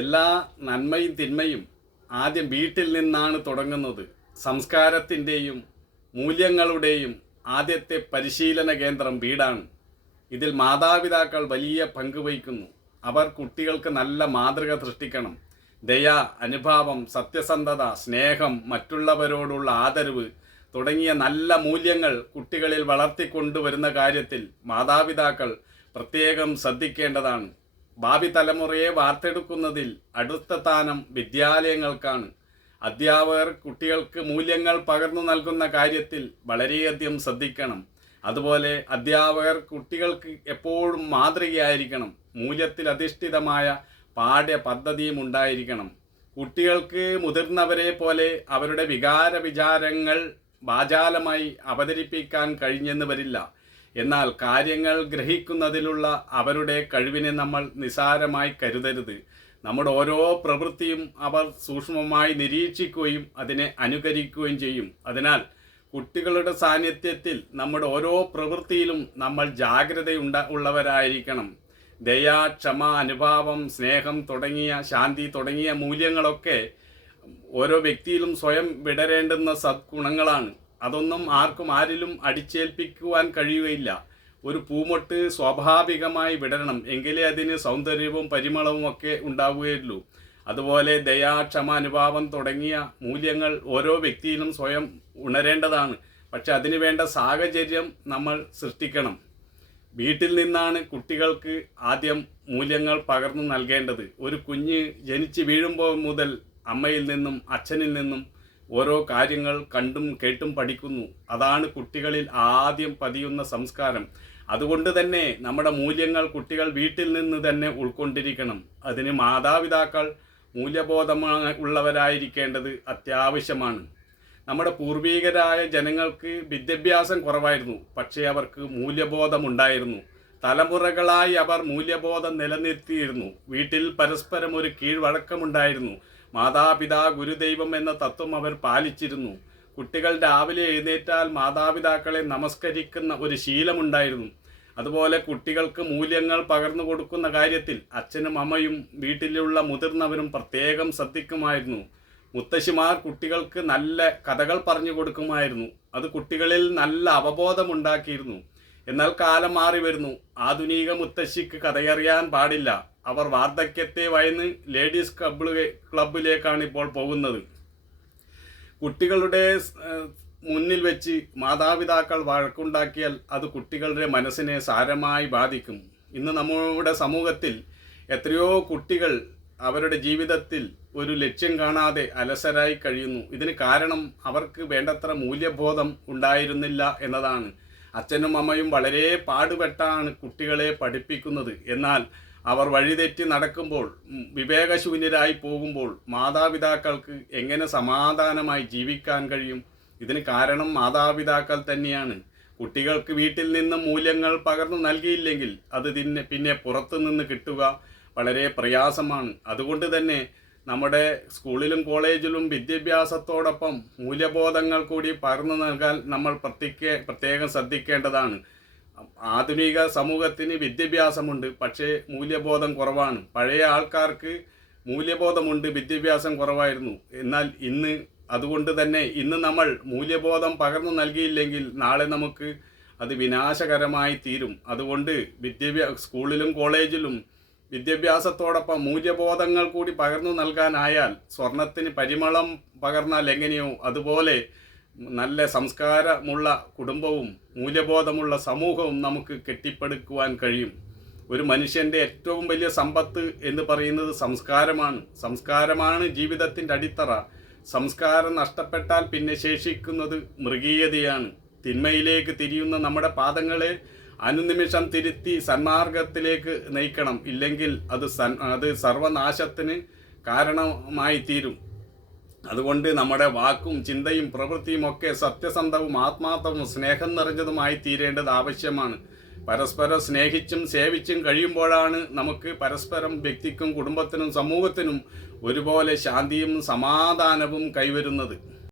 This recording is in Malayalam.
എല്ലാ നന്മയും തിന്മയും ആദ്യം വീട്ടിൽ നിന്നാണ് തുടങ്ങുന്നത്. സംസ്കാരത്തിൻ്റെയും മൂല്യങ്ങളുടെയും ആദ്യത്തെ പരിശീലന കേന്ദ്രം വീടാണ്. ഇതിൽ മാതാപിതാക്കൾ വലിയ പങ്ക് വഹിക്കുന്നു. അവർ കുട്ടികൾക്ക് നല്ല മാതൃക സൃഷ്ടിക്കണം. ദയ, അനുഭാവം, സത്യസന്ധത, സ്നേഹം, മറ്റുള്ളവരോടുള്ള ആദരവ് തുടങ്ങിയ നല്ല മൂല്യങ്ങൾ കുട്ടികളിൽ വളർത്തിക്കൊണ്ടുവരുന്ന കാര്യത്തിൽ മാതാപിതാക്കൾ പ്രത്യേകം ശ്രദ്ധിക്കേണ്ടതാണ്. ഭാവി തലമുറയെ വാർത്തെടുക്കുന്നതിൽ അടുത്ത സ്ഥാനം വിദ്യാലയങ്ങൾക്കാണ്. അധ്യാപകർ കുട്ടികൾക്ക് മൂല്യങ്ങൾ പകർന്നു നൽകുന്ന കാര്യത്തിൽ വളരെയധികം ശ്രദ്ധിക്കണം. അതുപോലെ അധ്യാപകർ കുട്ടികൾക്ക് എപ്പോഴും മാതൃകയായിരിക്കണം. മൂല്യത്തിൽ അധിഷ്ഠിതമായ പാഠ്യ പദ്ധതിയും ഉണ്ടായിരിക്കണം. കുട്ടികൾക്ക് മുതിർന്നവരെ പോലെ അവരുടെ വിചാരങ്ങൾ വാചാലമായി അവതരിപ്പിക്കാൻ കഴിഞ്ഞെന്ന് വരില്ല. എന്നാൽ കാര്യങ്ങൾ ഗ്രഹിക്കുന്നതിലുള്ള അവരുടെ കഴിവിനെ നമ്മൾ നിസ്സാരമായി കരുതരുത്. നമ്മുടെ ഓരോ പ്രവൃത്തിയും അവർ സൂക്ഷ്മമായി നിരീക്ഷിക്കുകയും അതിനെ അനുകരിക്കുകയും ചെയ്യും. അതിനാൽ കുട്ടികളുടെ സാന്നിധ്യത്തിൽ നമ്മുടെ ഓരോ പ്രവൃത്തിയിലും നമ്മൾ ഉള്ളവരായിരിക്കണം. ദയ, ക്ഷമ, അനുഭാവം, സ്നേഹം ശാന്തി തുടങ്ങിയ മൂല്യങ്ങളൊക്കെ ഓരോ വ്യക്തിയിലും സ്വയം വിടരേണ്ടുന്ന സദ്ഗുണങ്ങളാണ്. അതൊന്നും ആരിലും അടിച്ചേൽപ്പിക്കുവാൻ കഴിയുകയില്ല. ഒരു പൂമൊട്ട് സ്വാഭാവികമായി വിടരണം, എങ്കിലേ അതിന് സൗന്ദര്യവും പരിമളവും ഒക്കെ ഉണ്ടാവുകയുള്ളൂ. അതുപോലെ ദയ, ക്ഷമ, അനുഭാവം തുടങ്ങിയ മൂല്യങ്ങൾ ഓരോ വ്യക്തിയിലും സ്വയം ഉണരേണ്ടതാണ്. പക്ഷെ അതിനു വേണ്ട സാഹചര്യം നമ്മൾ സൃഷ്ടിക്കണം. വീട്ടിൽ നിന്നാണ് കുട്ടികൾക്ക് ആദ്യം മൂല്യങ്ങൾ പകർന്നു നൽകേണ്ടത്. ഒരു കുഞ്ഞ് ജനിച്ച് വീഴുമ്പോൾ മുതൽ അമ്മയിൽ നിന്നും അച്ഛനിൽ നിന്നും ഓരോ കാര്യങ്ങൾ കണ്ടും കേട്ടും പഠിക്കുന്നു. അതാണ് കുട്ടികളിൽ ആദ്യം പതിയുന്ന സംസ്കാരം. അതുകൊണ്ട് തന്നെ നമ്മുടെ മൂല്യങ്ങൾ കുട്ടികൾ വീട്ടിൽ നിന്ന് തന്നെ ഉൾക്കൊണ്ടിരിക്കണം. അതിന് മാതാപിതാക്കൾ ഉള്ളവരായിരിക്കേണ്ടത് അത്യാവശ്യമാണ്. നമ്മുടെ പൂർവികരായ ജനങ്ങൾക്ക് വിദ്യാഭ്യാസം കുറവായിരുന്നു, പക്ഷേ അവർക്ക് മൂല്യബോധമുണ്ടായിരുന്നു. തലമുറകളായി അവർ മൂല്യബോധം നിലനിർത്തിയിരുന്നു. വീട്ടിൽ പരസ്പരം ഒരു കീഴ്വഴക്കമുണ്ടായിരുന്നു. മാതാപിതാ ഗുരുദൈവം എന്ന തത്വം അവർ പാലിച്ചിരുന്നു. കുട്ടികൾ രാവിലെ എഴുന്നേറ്റാൽ മാതാപിതാക്കളെ നമസ്കരിക്കുന്ന ഒരു ശീലമുണ്ടായിരുന്നു. അതുപോലെ കുട്ടികൾക്ക് മൂല്യങ്ങൾ പകർന്നു കൊടുക്കുന്ന കാര്യത്തിൽ അച്ഛനും അമ്മയും വീട്ടിലുള്ള മുതിർന്നവരും പ്രത്യേകം ശ്രദ്ധിക്കുമായിരുന്നു. മുത്തശ്ശിമാർ കുട്ടികൾക്ക് നല്ല കഥകൾ പറഞ്ഞു കൊടുക്കുമായിരുന്നു. അത് കുട്ടികളിൽ നല്ല അവബോധമുണ്ടാക്കിയിരുന്നു. എന്നാൽ കാലം മാറി വരുന്നു. ആധുനിക മുത്തശ്ശിക്ക് കഥയറിയാൻ പാടില്ല. അവർ വാർദ്ധക്യത്തെ വയന്ന് ലേഡീസ് ക്ലബിലേക്കാണ് ഇപ്പോൾ പോകുന്നത്. കുട്ടികളുടെ മുന്നിൽ വെച്ച് മാതാപിതാക്കൾ വഴക്കുണ്ടാക്കിയാൽ അത് കുട്ടികളുടെ മനസ്സിനെ സാരമായി ബാധിക്കും. ഇന്ന് നമ്മുടെ സമൂഹത്തിൽ എത്രയോ കുട്ടികൾ അവരുടെ ജീവിതത്തിൽ ഒരു ലക്ഷ്യം കാണാതെ അലസരായി കഴിയുന്നു. ഇതിന് കാരണം അവർക്ക് വേണ്ടത്ര മൂല്യബോധം ഉണ്ടായിരുന്നില്ല എന്നതാണ്. അച്ഛനും അമ്മയും വളരെ പാടുപെട്ടാണ് കുട്ടികളെ പഠിപ്പിക്കുന്നത്. എന്നാൽ അവർ വഴിതെറ്റി നടക്കുമ്പോൾ, വിവേകശൂന്യരായി പോകുമ്പോൾ മാതാപിതാക്കൾക്ക് എങ്ങനെ സമാധാനമായി ജീവിക്കാൻ കഴിയും? ഇതിന് കാരണം മാതാപിതാക്കൾ തന്നെയാണ്. കുട്ടികൾക്ക് വീട്ടിൽ നിന്ന് മൂല്യങ്ങൾ പകർന്നു നൽകിയില്ലെങ്കിൽ അത് പിന്നെ പുറത്തു നിന്ന് കിട്ടുക വളരെ പ്രയാസമാണ്. അതുകൊണ്ട് തന്നെ നമ്മുടെ സ്കൂളിലും കോളേജിലും വിദ്യാഭ്യാസത്തോടൊപ്പം മൂല്യബോധങ്ങൾ കൂടി പകർന്നു നൽകാൻ നമ്മൾ പ്രത്യേകം ശ്രദ്ധിക്കേണ്ടതാണ്. ആധുനിക സമൂഹത്തിന് വിദ്യാഭ്യാസമുണ്ട്, പക്ഷേ മൂല്യബോധം കുറവാണ്. പഴയ ആൾക്കാർക്ക് മൂല്യബോധമുണ്ട്, വിദ്യാഭ്യാസം കുറവായിരുന്നു. എന്നാൽ അതുകൊണ്ട് തന്നെ ഇന്ന് നമ്മൾ മൂല്യബോധം പകർന്നു നൽകിയില്ലെങ്കിൽ നാളെ നമുക്ക് അത് വിനാശകരമായി തീരും. അതുകൊണ്ട് സ്കൂളിലും കോളേജിലും വിദ്യാഭ്യാസത്തോടൊപ്പം മൂല്യബോധങ്ങൾ കൂടി പകർന്നു നൽകാനായാൽ സ്വർണത്തിന് പരിമളം പകർന്നാൽ എങ്ങനെയോ അതുപോലെ നല്ല സംസ്കാരമുള്ള കുടുംബവും മൂല്യബോധമുള്ള സമൂഹവും നമുക്ക് കെട്ടിപ്പടുക്കുവാൻ കഴിയും. ഒരു മനുഷ്യൻ്റെ ഏറ്റവും വലിയ സമ്പത്ത് എന്ന് പറയുന്നത് സംസ്കാരമാണ്. സംസ്കാരമാണ് ജീവിതത്തിൻ്റെ അടിത്തറ. സംസ്കാരം നഷ്ടപ്പെട്ടാൽ പിന്നെ ശേഷിക്കുന്നത് മൃഗീയതയാണ്. തിന്മയിലേക്ക് തിരിയുന്ന നമ്മുടെ പാദങ്ങളെ അനുനിമിഷം തിരുത്തി സന്മാർഗത്തിലേക്ക് നയിക്കണം. ഇല്ലെങ്കിൽ അത് സർവനാശത്തിന് കാരണമായി തീരും. അതുകൊണ്ട് നമ്മുടെ വാക്കും ചിന്തയും പ്രവൃത്തിയും ഒക്കെ സത്യസന്ധവും ആത്മാർത്ഥവും സ്നേഹം നിറഞ്ഞതുമായി തീരേണ്ടത് ആവശ്യമാണ്. പരസ്പരം സ്നേഹിച്ചും സേവിച്ചും കഴിയുമ്പോഴാണ് നമുക്ക് പരസ്പരം വ്യക്തിക്കും കുടുംബത്തിനും സമൂഹത്തിനും ഒരുപോലെ ശാന്തിയും സമാധാനവും കൈവരുന്നത്.